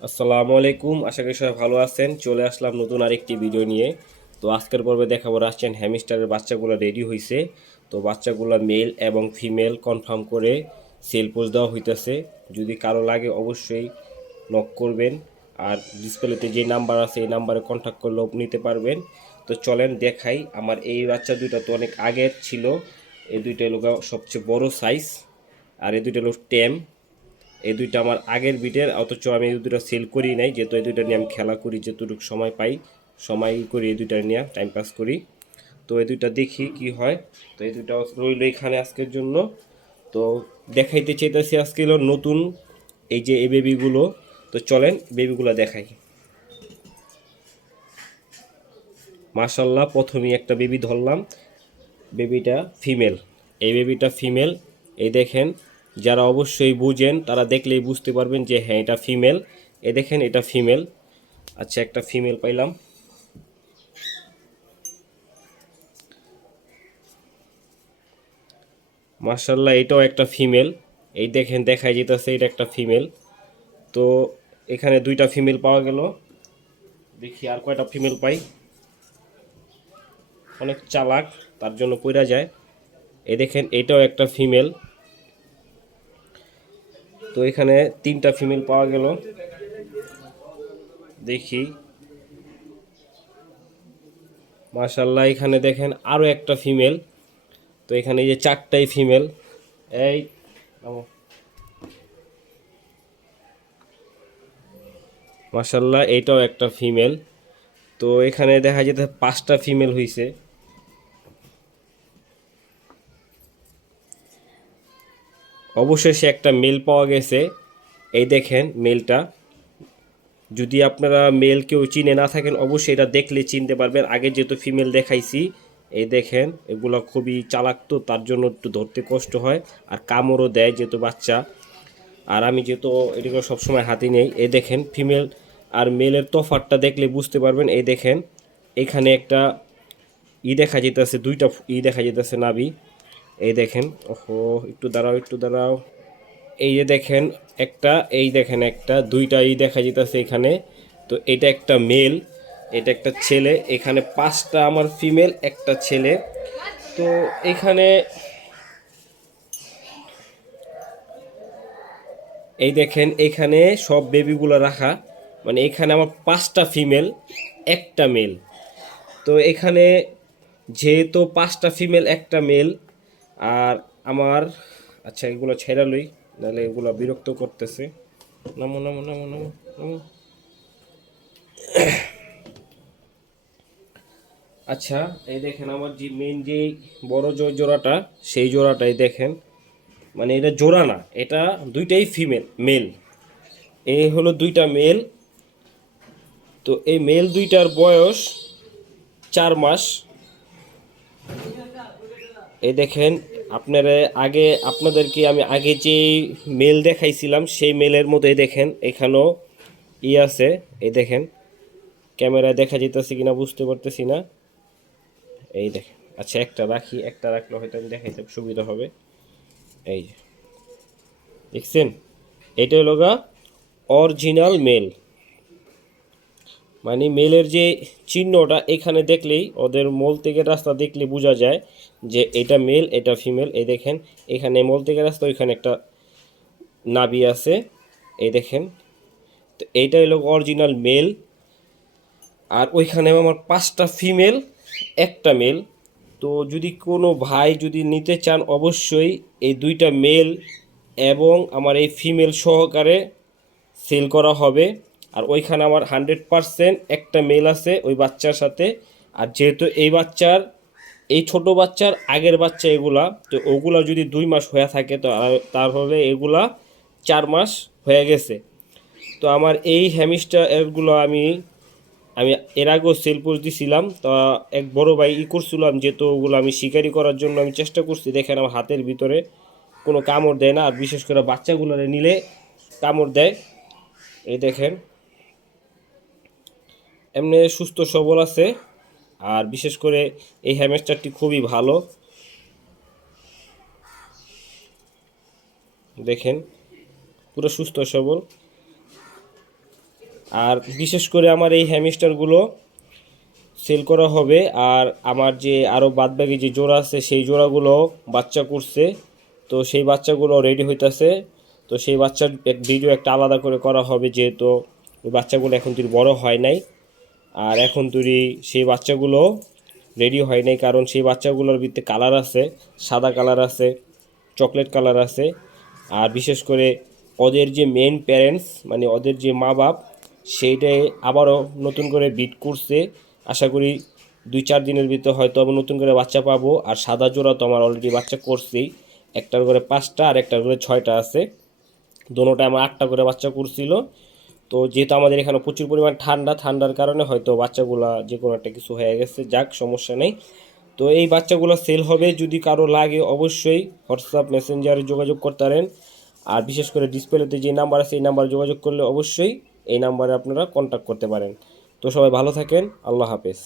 আসসালামু আলাইকুম, আশা করি সবাই ভালো আছেন। চলে আসলাম নতুন আরেকটি ভিডিও নিয়ে। তো আজকের পর্বে দেখাবো রাশিয়ান হ্যামিস্টারের বাচ্চাগুলো রেডি হয়েছে তো বাচ্চাগুলো মেল এবং ফিমেল কনফার্ম করে সেল পোস্ট দেওয়া হইতেছে। যদি কারও লাগে অবশ্যই নক করবেন। আর ডিসপ্লেতে যে নাম্বার আছে, এই নাম্বারে কন্ট্যাক্ট করলেও নিতে পারবেন। তো চলেন দেখাই, আমার এই বাচ্চা দুইটা তো অনেক আগের ছিল। এই দুইটা লোক সবচেয়ে বড় সাইজ আর এই দুইটা লোক টেম এই দুইটা আমার আগের বিটের, অথচ আমি এই দুটো সেল করি নাই, যেহেতু এই দুইটা নিয়ে আমি খেলা করি যেটুকু সময় পাই, সময় করি এই দুইটা নিয়ে টাইম পাস করি। তো এই দুইটা দেখি কি হয়। তো এই দুইটা রইল এখানে আজকের জন্য। তো দেখাইতে চাইতেছি আজকে হলো নতুন এই যে এই বেবিগুলো তো চলেন বেবিগুলো দেখাই। মাশাল্লাহ, প্রথমেই একটা বেবি ধরলাম। বেবিটা ফিমেল এই বেবিটা ফিমেল এই দেখেন যারা অবশ্যই বুঝেন, তারা দেখলেই বুঝতে পারবেন যে হ্যাঁ এটা ফিমেল এ দেখেন, এটা ফিমেল আচ্ছা একটা ফিমেল পাইলাম। মার্শাল্লাহ এটাও একটা ফিমেল এই দেখেন, দেখাই যেতেছে, এটা একটা ফিমেল তো এখানে দুইটা ফিমেল পাওয়া গেল। দেখি আর কয়টা ফিমেল পাই। অনেক চালাক, তার জন্য পইরা যায়। এ দেখেন, এটাও একটা ফিমেল তো এখানে তিনটা ফিমেল পাওয়া গেল। দেখি। মাশাল্লাহ এখানে দেখেন আরও একটা ফিমেল তো এখানে এই যে চারটাই ফিমেল এই। মাশাল্লাহ এইটাও একটা ফিমেল তো এখানে দেখা যেতে পাঁচটা ফিমেল হইছে। অবশেষে একটা মেল পাওয়া গেছে। এই দেখেন মেলটা যদি আপনারা মেল কেউ চিনে না থাকেন, অবশ্যই এটা দেখলে চিনতে পারবেন। আগে যেহেতু ফিমেল দেখাইছি, এই দেখেন, এগুলো খুবই চালাক তো, তার জন্য একটু ধরতে কষ্ট হয়। আর কামড়ও দেয় যেহেতু বাচ্চা। আর আমি যেহেতু এটিকে সবসময় হাতে নেই, এই দেখেন ফিমেল আর মেলের তফাতটা দেখলে বুঝতে পারবেন। এই দেখেন, এখানে একটা ই দেখা যেতেছে দুইটা ই দেখা যেতেছে নাবি এই দেখেন, ওহো, একটু দাঁড়াও একটু দাঁড়াও। এই যে দেখেন, একটা, এই দেখেন একটা দুইটা ই দেখা যেতেছে এখানে। তো এটা একটা মেল, এটা একটা ছেলে, এখানে পাঁচটা আমার ফিমেল, একটা ছেলে। তো এখানে এই দেখেন, এখানে সব বেবিগুলো রাখা। মানে এখানে আমার পাঁচটা ফিমেল, একটা মেল। তো এখানে যেহেতু পাঁচটা ফিমেল, একটা মেল আর আমার আচ্ছা এগুলো ছেড়া লই, নাহলে এগুলো বিরক্ত করতেছে। নামো নামো নামো নামো নামো। আচ্ছা এই দেখেন আমার যে মেন যে বড় যে জোড়াটা, সেই জোড়াটাই দেখেন। মানে এটা জোড়া না, এটা দুইটাই ফিমেল মেল এই হলো দুইটা মেল তো এই মেল দুইটার বয়স চার মাস। এই দেখেন, আপনারা আগে, আপনাদেরকে আমি আগে যে মেল দেখাইছিলাম, সেই মেলের মতো এই দেখেন, এখানেও ই আছে, এই দেখেন, ক্যামেরায় দেখা যেতেছে কিনা বুঝতে পারতেছি না। এই দেখেন আচ্ছা একটা রাখি, একটা রাখলে হয়তো আমি দেখাইতে সুবিধা হবে। এই দেখছেন? এটা হলো গা অরিজিনাল মেল মানে মেলের যে চিহ্নটা এখানে দেখলেই ওদের মল থেকে রাস্তা দেখলে বোঝা যায় যে এটা মেল, এটা ফিমেল। এই দেখেন, এখানে মল থেকে রাস্তা, ওইখানে একটা নাবি আছে। এই দেখেন, তো এইটা হলো অরিজিনাল মেল আর ওইখানে আমার পাঁচটা ফিমেল একটা মেল তো যদি কোনো ভাই যদি নিতে চান, অবশ্যই এই দুইটা মেল এবং আমার এই ফিমেল সহকারে সেল করা হবে। আর ওইখানে আমার হান্ড্রেড পারসেন্ট একটা মেল আছে ওই বাচ্চার সাথে। আর যেহেতু এই বাচ্চার, এই ছোট বাচ্চার আগের বাচ্চা এগুলা, তো ওগুলা যদি দুই মাস হয়ে থাকে, তো তাহলে এগুলা চার মাস হয়ে গেছে। তো আমার এই হ্যামিস্টার এরগুলো আমি আমি এর আগেও সেল পোস্ট দিছিলাম। তা এক বড় ভাই ই করছিলাম যেহেতু ওগুলো আমি শিকারি করার জন্য আমি চেষ্টা করছি, দেখেন আমার হাতের ভিতরে কোনো কামড় দেয় না। আর বিশেষ করে বাচ্চাগুলো নিলে কামড় দেয়। এই দেখেন এমনি সুস্থ, সবল আছে। আর বিশেষ করে এই হ্যামস্টারটি খুবই ভালো। দেখেন, পুরো সুস্থ, সবল। আর বিশেষ করে আমার এই হ্যামস্টারগুলো সেল করা হবে। আর আমার যে আরও বাদবাকি যে জোড়া আছে, সেই জোড়াগুলো বাচ্চা করছে। তো সেই বাচ্চাগুলো রেডি হইতাছে। তো সেই বাচ্চার ভিডিও একটা আলাদা করে করা হবে, যেহেতু ওই বাচ্চাগুলো এখন তুই বড় হয় নাই। আর এখন তুই সেই বাচ্চাগুলো রেডি হয় নাই, কারণ সেই বাচ্চাগুলোর ভিতরে কালার আছে, সাদা কালার আছে চকলেট কালার আছে। আর বিশেষ করে ওদের যে মেন প্যারেন্টস মানে ওদের যে মা বাপ সেইটাই আবারও নতুন করে বিট করছে। আশা করি দুই চার দিনের ভিতরে হয়তো আবার নতুন করে বাচ্চা পাবো। আর সাদা জোড়া তো আমার অলরেডি বাচ্চা করছেই। একটার করে পাঁচটা আর একটার করে ছয়টা আছে। দোনোটা আমার আটটা করে বাচ্চা করছিল। তো যেহেতু আমাদের এখানে প্রচুর পরিমাণ ঠান্ডা, ঠান্ডার কারণে হয়তো বাচ্চাগুলা যে কোনো একটা কিছু হয়ে গেছে, যাক, সমস্যা নেই। তো এই বাচ্চাগুলো সেল হবে, যদি কারও লাগে অবশ্যই হোয়াটসঅ্যাপ মেসেঞ্জারে যোগাযোগ করতে পারেন। আর বিশেষ করে ডিসপ্লেতে যে নাম্বার আছে, এই নাম্বারে যোগাযোগ করলে অবশ্যই এই নাম্বারে আপনারা কন্ট্যাক্ট করতে পারেন। তো সবাই ভালো থাকেন, আল্লাহ হাফেজ।